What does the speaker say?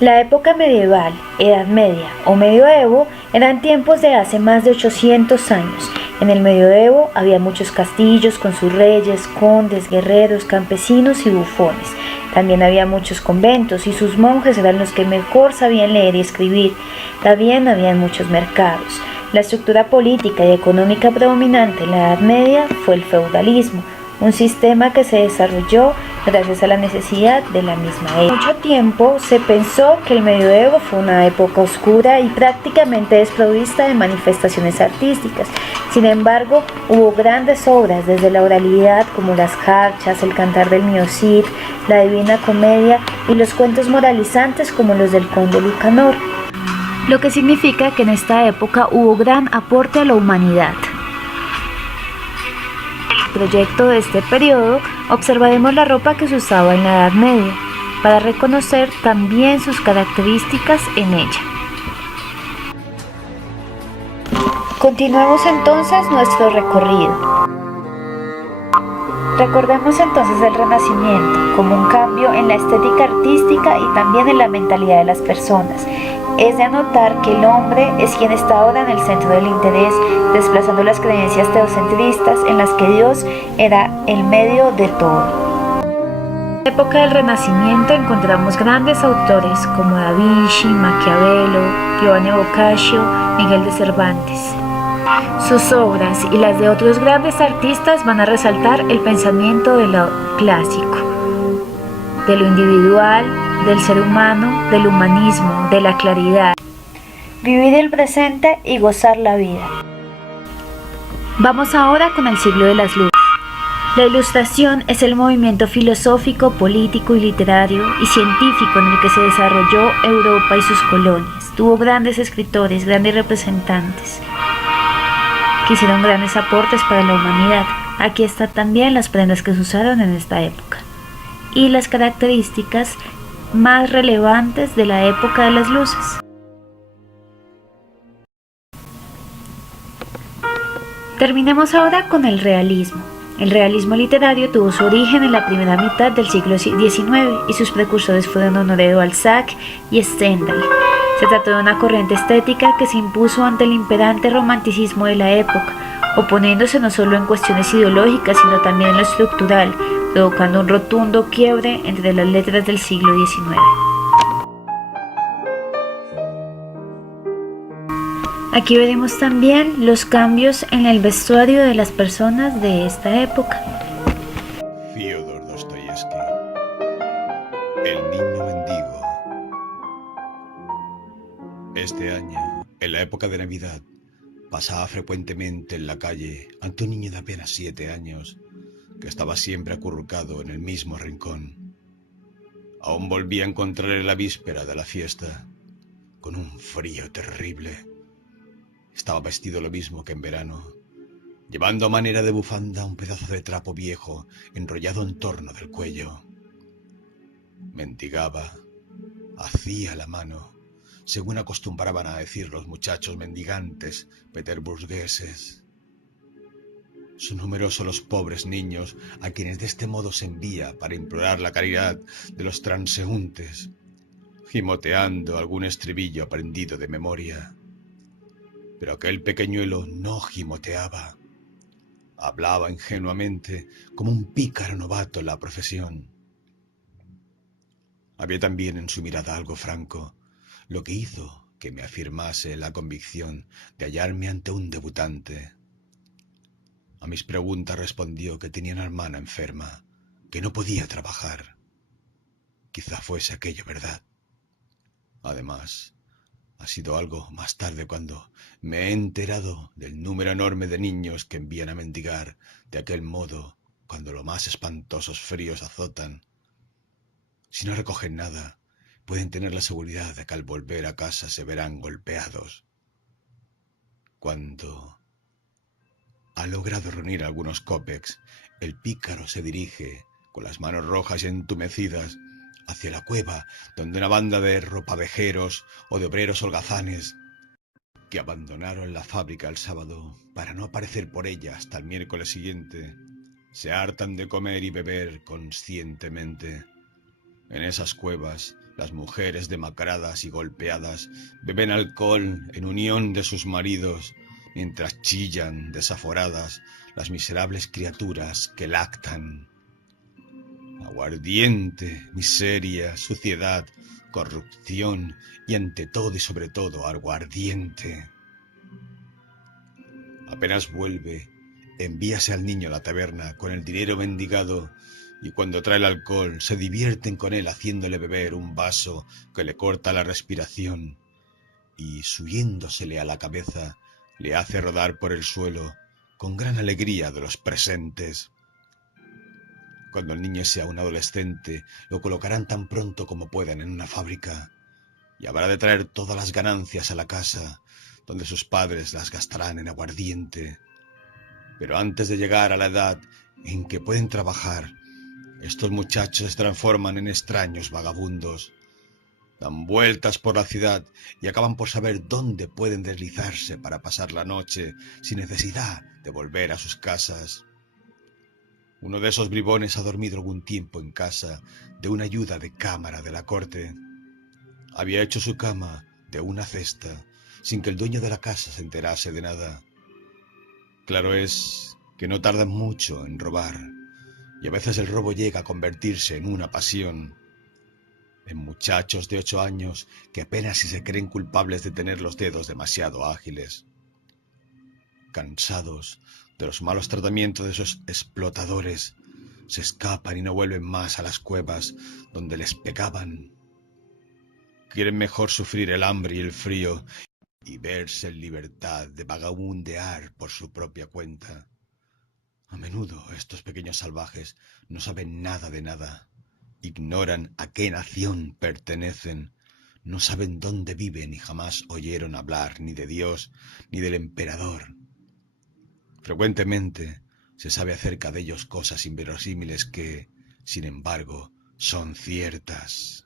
La época medieval, Edad Media o Medioevo eran tiempos de hace más de 800 años. En el Medioevo había muchos castillos con sus reyes, condes, guerreros, campesinos y bufones. También había muchos conventos y sus monjes eran los que mejor sabían leer y escribir. También había muchos mercados. La estructura política y económica predominante en la Edad Media fue el feudalismo, un sistema que se desarrolló gracias a la necesidad de la misma época. Mucho tiempo se pensó que el Medioevo fue una época oscura y prácticamente desprovista de manifestaciones artísticas. Sin embargo, hubo grandes obras desde la oralidad como las jarchas, el Cantar del Mío Cid, la Divina Comedia y los cuentos moralizantes como los del Conde Lucanor, lo que significa que en esta época hubo gran aporte a la humanidad. Proyecto de este periodo, observaremos la ropa que se usaba en la Edad Media, para reconocer también sus características en ella. Continuemos entonces nuestro recorrido. Recordemos entonces el Renacimiento como un cambio en la estética artística y también en la mentalidad de las personas. Es de anotar que el hombre es quien está ahora en el centro del interés, desplazando las creencias teocentristas en las que Dios era el medio de todo. En la época del Renacimiento encontramos grandes autores como Da Vinci, Maquiavelo, Giovanni Boccaccio, Miguel de Cervantes. Sus obras y las de otros grandes artistas van a resaltar el pensamiento de lo clásico, de lo individual, del ser humano, del humanismo, de la claridad. Vivir el presente y gozar la vida. Vamos ahora con el siglo de las luces. La Ilustración es el movimiento filosófico, político y literario y científico en el que se desarrolló Europa y sus colonias. Tuvo grandes escritores, grandes representantes que hicieron grandes aportes para la humanidad. Aquí están también las prendas que se usaron en esta época y las características más relevantes de la época de las luces. Terminemos ahora con el realismo. El realismo literario tuvo su origen en la primera mitad del siglo XIX y sus precursores fueron Honoré de Balzac y Stendhal. Se trató de una corriente estética que se impuso ante el imperante romanticismo de la época, oponiéndose no solo en cuestiones ideológicas sino también en lo estructural, provocando un rotundo quiebre entre las letras del siglo XIX. Aquí veremos también los cambios en el vestuario de las personas de esta época. Fyodor Dostoyevsky, El niño mendigo. Este año, en la época de Navidad, pasaba frecuentemente en la calle ante un niño de apenas 7 años que estaba siempre acurrucado en el mismo rincón. Aún volví a encontrarle la víspera de la fiesta, con un frío terrible. Estaba vestido lo mismo que en verano, llevando a manera de bufanda un pedazo de trapo viejo enrollado en torno del cuello. Mendigaba, hacía la mano, según acostumbraban a decir los muchachos mendigantes peterburgueses. Son numerosos los pobres niños a quienes de este modo se envía para implorar la caridad de los transeúntes, gimoteando algún estribillo aprendido de memoria. Pero aquel pequeñuelo no gimoteaba, hablaba ingenuamente como un pícaro novato en la profesión. Había también en su mirada algo franco, lo que hizo que me afirmase la convicción de hallarme ante un debutante. A mis preguntas respondió que tenía una hermana enferma, que no podía trabajar. Quizá fuese aquello verdad. Además, ha sido algo más tarde cuando me he enterado del número enorme de niños que envían a mendigar de aquel modo cuando los más espantosos fríos azotan. Si no recogen nada, pueden tener la seguridad de que al volver a casa se verán golpeados. Cuando ha logrado reunir algunos cópex, el pícaro se dirige, con las manos rojas y entumecidas, hacia la cueva donde una banda de ropavejeros o de obreros holgazanes que abandonaron la fábrica el sábado para no aparecer por ella hasta el miércoles siguiente, se hartan de comer y beber conscientemente. En esas cuevas, las mujeres demacradas y golpeadas beben alcohol en unión de sus maridos, mientras chillan desaforadas las miserables criaturas que lactan. Aguardiente, miseria, suciedad, corrupción y ante todo y sobre todo aguardiente. Apenas vuelve, envíase al niño a la taberna con el dinero mendigado y cuando trae el alcohol se divierten con él haciéndole beber un vaso que le corta la respiración y subiéndosele a la cabeza le hace rodar por el suelo con gran alegría de los presentes. Cuando el niño sea un adolescente, lo colocarán tan pronto como puedan en una fábrica y habrá de traer todas las ganancias a la casa, donde sus padres las gastarán en aguardiente. Pero antes de llegar a la edad en que pueden trabajar, estos muchachos se transforman en extraños vagabundos. Dan vueltas por la ciudad y acaban por saber dónde pueden deslizarse para pasar la noche sin necesidad de volver a sus casas. Uno de esos bribones ha dormido algún tiempo en casa de una ayuda de cámara de la corte. Había hecho su cama de una cesta, sin que el dueño de la casa se enterase de nada. Claro es que no tardan mucho en robar, y a veces el robo llega a convertirse en una pasión. En muchachos de 8 años que apenas si se creen culpables de tener los dedos demasiado ágiles. Cansados de los malos tratamientos de esos explotadores, se escapan y no vuelven más a las cuevas donde les pegaban. Quieren mejor sufrir el hambre y el frío y verse en libertad de vagabundear por su propia cuenta. A menudo estos pequeños salvajes no saben nada de nada, ignoran a qué nación pertenecen, no saben dónde viven y jamás oyeron hablar ni de Dios ni del emperador. Frecuentemente se sabe acerca de ellos cosas inverosímiles que, sin embargo, son ciertas.